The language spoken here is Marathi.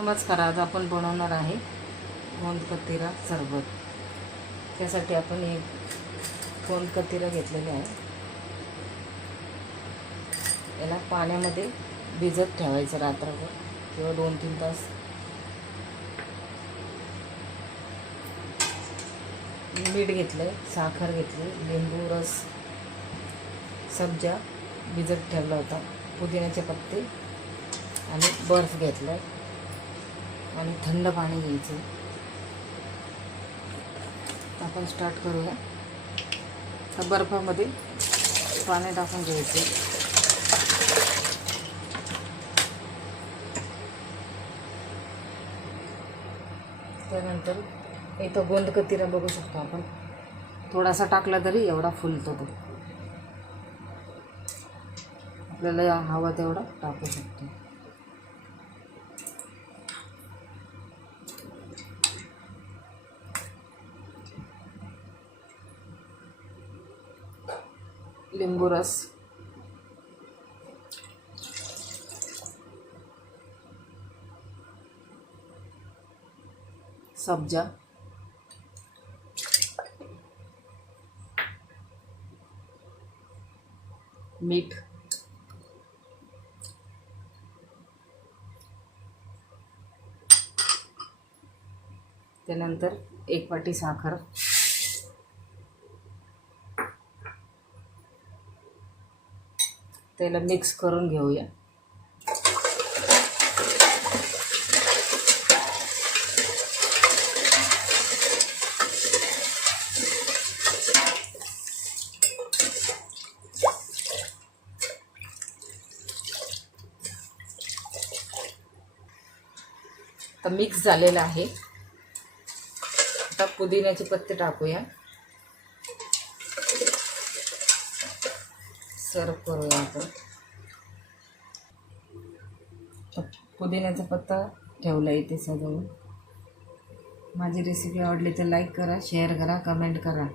नमस्कार. आज आपण बनवणार आहे गोंद कतिरा सरबत. त्यासाठी आपण एक गोंद कतिरा घेतलेले आहे. याला पाण्यामध्ये भिजत ठेवायचं रात्रभर किंवा 2-3 तास. मीठ घेतलं, साखर घेतली, लिंबू रस, सब्जा भिजत ठेवला होता, पुदिन्याचे पत्ते आणि बर्फ घेतला आणि थंड पाणी घ्यायचं. आपण स्टार्ट करूया. तर बर्फामध्ये पाणी टाकून घ्यायचं. त्यानंतर इथं गोंद कतिरा बघू शकतो आपण. थोडासा टाकला तरी एवढा फुलतो तो. आपल्याला हवा तेवढा टाकू शकतो. लिंबू रस, सब्जा, मीठ, त्यानंतर 1 वाटी साखर, त्याला मिक्स करून घेऊया. तर मिक्स झालेलं आहे. आता पुदिन्याचे पत्ते टाकूया. सर्व करूया आपण. पुदिन्याचा पत्ता ठेवला इथे सजवून. माझी रेसिपी आवडली तर लाईक करा, शेअर करा, कमेंट करा.